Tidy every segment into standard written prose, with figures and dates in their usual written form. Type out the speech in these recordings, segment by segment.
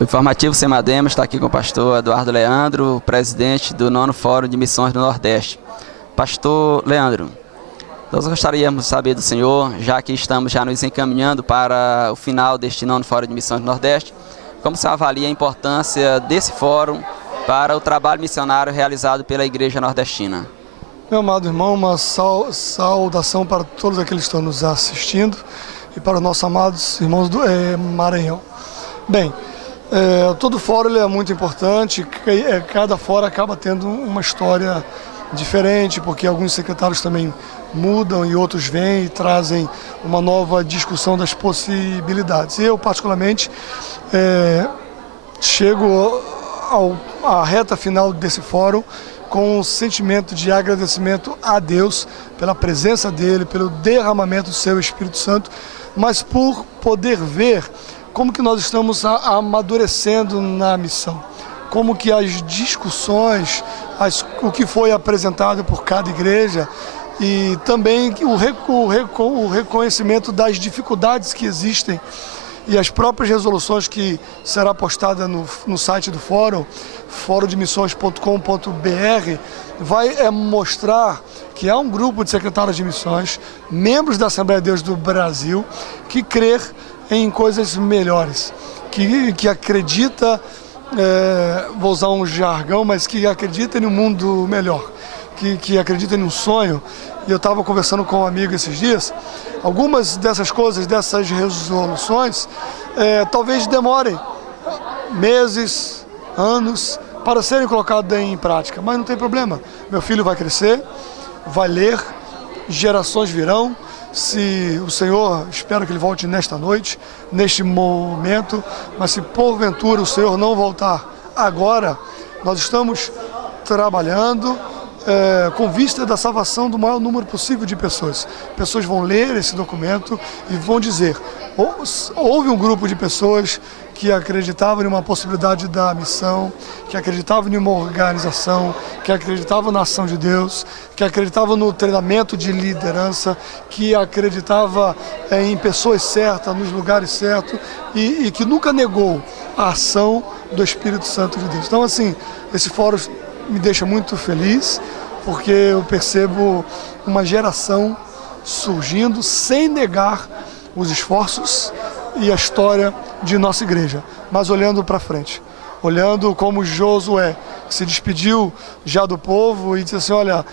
O Informativo Semademos está aqui com o pastor Eduardo Leandro, presidente do 9º Fórum de Missões do Nordeste. Pastor Leandro, nós gostaríamos de saber do senhor, já que estamos já nos encaminhando para o final deste 9º Fórum de Missões do Nordeste, como o senhor avalia a importância desse fórum para o trabalho missionário realizado pela Igreja Nordestina? Meu amado irmão, uma saudação para todos aqueles que estão nos assistindo e para os nossos amados irmãos do Maranhão. Bem, todo fórum ele é muito importante, cada fórum acaba tendo uma história diferente, porque alguns secretários também mudam e outros vêm e trazem uma nova discussão das possibilidades. Eu, particularmente, chego à reta final desse fórum com um sentimento de agradecimento a Deus pela presença dele, pelo derramamento do seu Espírito Santo, mas por poder ver como que nós estamos amadurecendo na missão, como que as discussões, o que foi apresentado por cada igreja e também o reconhecimento das dificuldades que existem e as próprias resoluções que será postada no site do fórum, forumdemissões.com.br, vai mostrar que há um grupo de secretários de missões, membros da Assembleia de Deus do Brasil, que crê em coisas melhores, que acredita, vou usar um jargão, mas que acredita em um mundo melhor, que acredita em um sonho. E eu estava conversando com um amigo esses dias, algumas dessas coisas, dessas resoluções, talvez demorem meses, anos, para serem colocadas em prática, mas não tem problema. Meu filho vai crescer, vai ler, gerações virão. Se o Senhor, espero que ele volte nesta noite, neste momento, mas se porventura o Senhor não voltar agora, nós estamos trabalhando com vista da salvação do maior número possível de pessoas. Pessoas vão ler esse documento e vão dizer, houve um grupo de pessoas que acreditavam em uma possibilidade da missão, que acreditavam em uma organização, que acreditavam na ação de Deus, que acreditavam no treinamento de liderança, que acreditava em pessoas certas, nos lugares certos e que nunca negou a ação do Espírito Santo de Deus. Então, assim, esse fórum me deixa muito feliz, porque eu percebo uma geração surgindo sem negar os esforços e a história de nossa igreja, mas olhando para frente, olhando como Josué se despediu já do povo e disse assim, olha,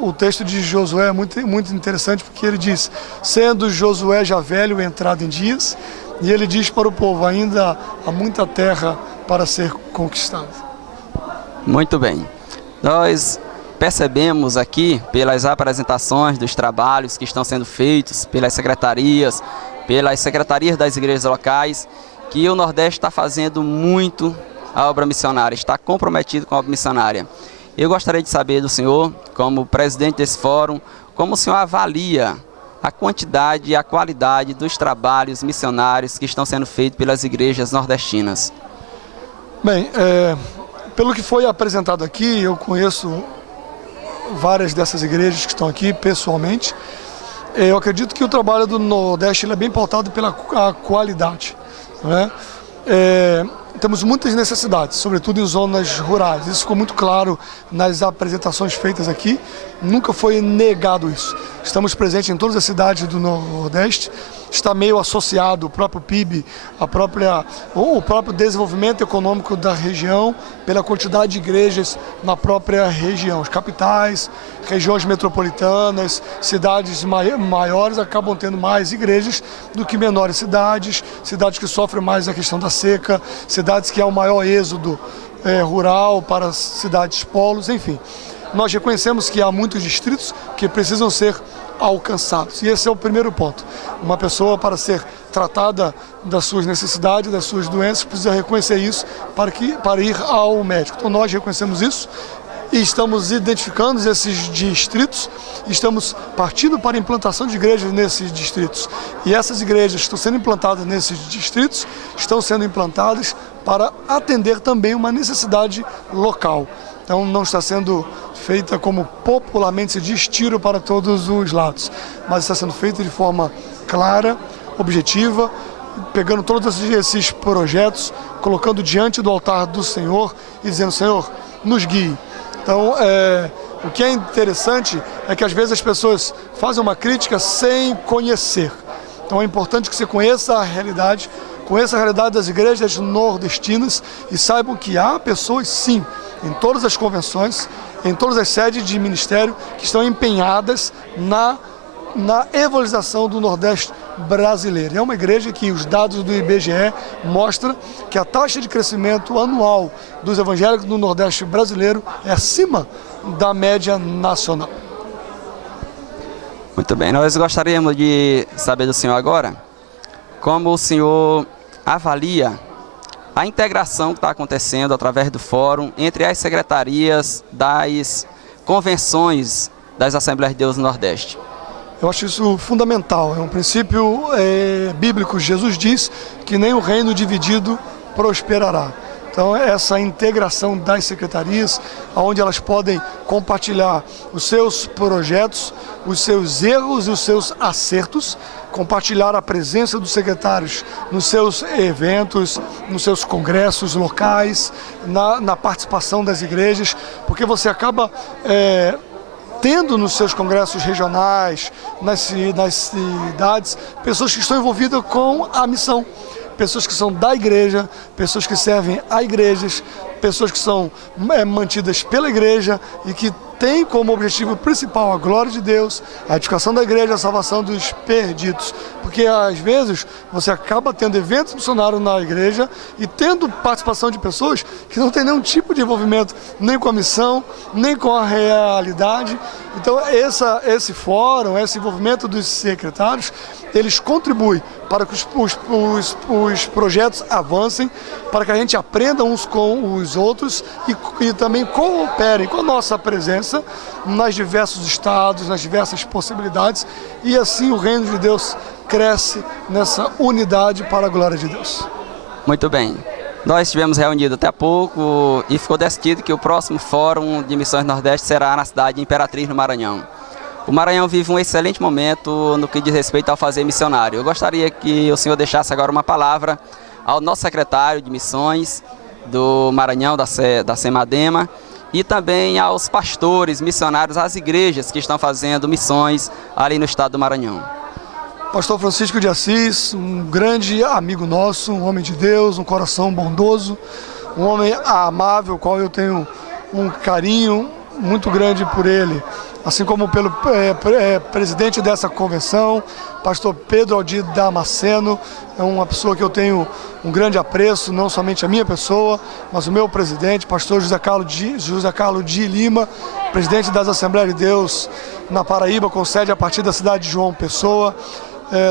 o texto de Josué é muito, muito interessante, porque ele diz, sendo Josué já velho, entrado em dias, e ele diz para o povo, ainda há muita terra para ser conquistada. Muito bem. Nós percebemos aqui, pelas apresentações dos trabalhos que estão sendo feitos pelas secretarias das igrejas locais, que o Nordeste está fazendo muito a obra missionária, está comprometido com a obra missionária. Eu gostaria de saber do senhor, como presidente desse fórum, como o senhor avalia a quantidade e a qualidade dos trabalhos missionários que estão sendo feitos pelas igrejas nordestinas. Bem, pelo que foi apresentado aqui, eu conheço várias dessas igrejas que estão aqui pessoalmente. Eu acredito que o trabalho do Nordeste ele é bem pautado pela qualidade, né? Temos muitas necessidades, sobretudo em zonas rurais. Isso ficou muito claro nas apresentações feitas aqui. Nunca foi negado isso. Estamos presentes em todas as cidades do Nordeste. Está meio associado o próprio PIB, o próprio desenvolvimento econômico da região, pela quantidade de igrejas na própria região. As capitais, regiões metropolitanas, cidades maiores acabam tendo mais igrejas do que menores cidades, cidades que sofrem mais a questão da seca, cidades que há um maior êxodo rural para cidades polos, enfim. Nós reconhecemos que há muitos distritos que precisam ser alcançados. E esse é o primeiro ponto. Uma pessoa, para ser tratada das suas necessidades, das suas doenças, precisa reconhecer isso para ir ao médico. Então nós reconhecemos isso e estamos identificando esses distritos, estamos partindo para a implantação de igrejas nesses distritos. E essas igrejas que estão sendo implantadas nesses distritos estão sendo implantadas para atender também uma necessidade local. Então não está sendo feita como popularmente se diz, tiro para todos os lados, mas está sendo feita de forma clara, objetiva, pegando todos esses projetos, colocando diante do altar do Senhor e dizendo: Senhor, nos guie. Então, o que é interessante é que às vezes as pessoas fazem uma crítica sem conhecer. Então é importante que você conheça a realidade das igrejas nordestinas e saibam que há pessoas, sim, em todas as convenções, em todas as sedes de ministério, que estão empenhadas na evangelização do Nordeste brasileiro. É uma igreja que os dados do IBGE mostram que a taxa de crescimento anual dos evangélicos no Nordeste brasileiro é acima da média nacional. Muito bem, nós gostaríamos de saber do senhor agora como o senhor avalia a integração que está acontecendo através do fórum entre as secretarias das convenções das Assembleias de Deus no Nordeste. Eu acho isso fundamental, é um princípio bíblico. Jesus diz que nem o reino dividido prosperará. Então, essa integração das secretarias, onde elas podem compartilhar os seus projetos, os seus erros e os seus acertos, compartilhar a presença dos secretários nos seus eventos, nos seus congressos locais, na participação das igrejas, porque você acaba tendo nos seus congressos regionais, nas cidades, pessoas que estão envolvidas com a missão. Pessoas que são da igreja, pessoas que servem a igrejas, pessoas que são mantidas pela igreja e que têm como objetivo principal a glória de Deus, a edificação da igreja, a salvação dos perdidos. Porque às vezes você acaba tendo eventos missionários na igreja e tendo participação de pessoas que não têm nenhum tipo de envolvimento nem com a missão, nem com a realidade. Então esse fórum, esse envolvimento dos secretários, eles contribuem para que os projetos avancem, para que a gente aprenda uns com os outros e também cooperem com a nossa presença nos diversos estados, nas diversas possibilidades, e assim o reino de Deus cresce nessa unidade para a glória de Deus. Muito bem. Nós estivemos reunidos até há pouco e ficou decidido que o próximo Fórum de Missões Nordeste será na cidade de Imperatriz, no Maranhão. O Maranhão vive um excelente momento no que diz respeito ao fazer missionário. Eu gostaria que o senhor deixasse agora uma palavra ao nosso secretário de missões do Maranhão, da SEMADEMA, e também aos pastores, missionários, às igrejas que estão fazendo missões ali no estado do Maranhão. Pastor Francisco de Assis, um grande amigo nosso, um homem de Deus, um coração bondoso, um homem amável, qual eu tenho um carinho muito grande por ele, assim como pelo presidente dessa convenção, pastor Pedro Aldir Damasceno. É uma pessoa que eu tenho um grande apreço, não somente a minha pessoa, mas o meu presidente, pastor José Carlos de Lima, presidente das Assembleias de Deus na Paraíba, com sede a partir da cidade de João Pessoa.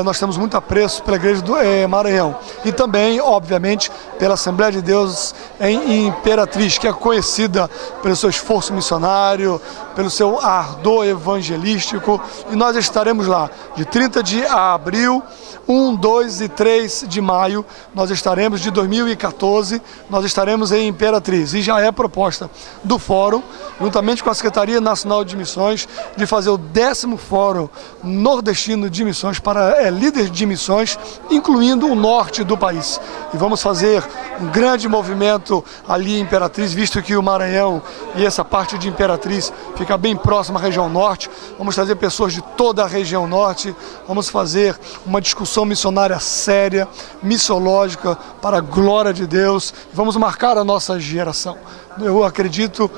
Nós temos muito apreço pela igreja do Maranhão e também, obviamente, pela Assembleia de Deus em Imperatriz, que é conhecida pelo seu esforço missionário, pelo seu ardor evangelístico, e nós estaremos lá de 30 de abril, 1, 2 e 3 de maio, nós estaremos de 2014, nós estaremos em Imperatriz, e já é proposta do Fórum, juntamente com a Secretaria Nacional de Missões, de fazer o 10º Fórum Nordestino de Missões para líderes de missões, incluindo o norte do país. E vamos fazer um grande movimento ali em Imperatriz, visto que o Maranhão e essa parte de Imperatriz fica bem próxima à região norte. Vamos trazer pessoas de toda a região norte, vamos fazer uma discussão missionária séria, missiológica, para a glória de Deus. Vamos marcar a nossa geração. Eu acredito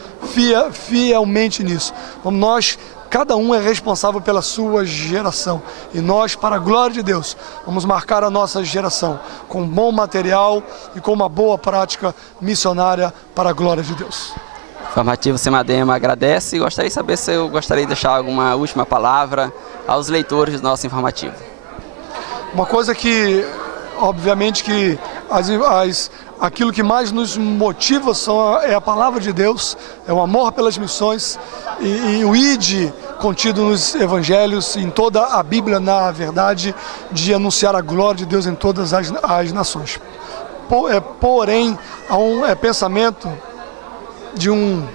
fielmente nisso. Cada um é responsável pela sua geração. E nós, para a glória de Deus, vamos marcar a nossa geração com bom material e com uma boa prática missionária para a glória de Deus. Informativo SEMADEMA agradece e gostaria de saber se eu gostaria de deixar alguma última palavra aos leitores do nosso informativo. Uma coisa que, obviamente, que aquilo que mais nos motiva é a palavra de Deus, é o amor pelas missões e o ID contido nos evangelhos, em toda a Bíblia, na verdade, de anunciar a glória de Deus em todas as nações. Porém, há um pensamento de um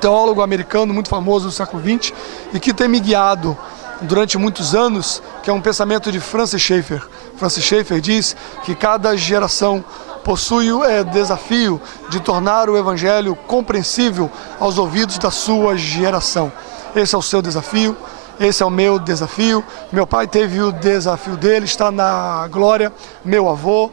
teólogo americano muito famoso do século XX e que tem me guiado durante muitos anos, que é um pensamento de Francis Schaeffer. Francis Schaeffer diz que cada geração possui o desafio de tornar o Evangelho compreensível aos ouvidos da sua geração. Esse é o seu desafio, esse é o meu desafio. Meu pai teve o desafio dele, está na glória. Meu avô,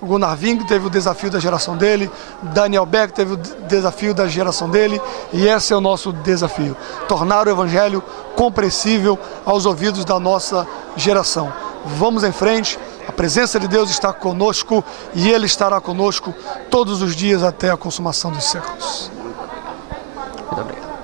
o Gunnar Ving, teve o desafio da geração dele. Daniel Beck teve o desafio da geração dele. E esse é o nosso desafio: tornar o Evangelho compreensível aos ouvidos da nossa geração. Vamos em frente. A presença de Deus está conosco e Ele estará conosco todos os dias até a consumação dos séculos. Muito obrigado.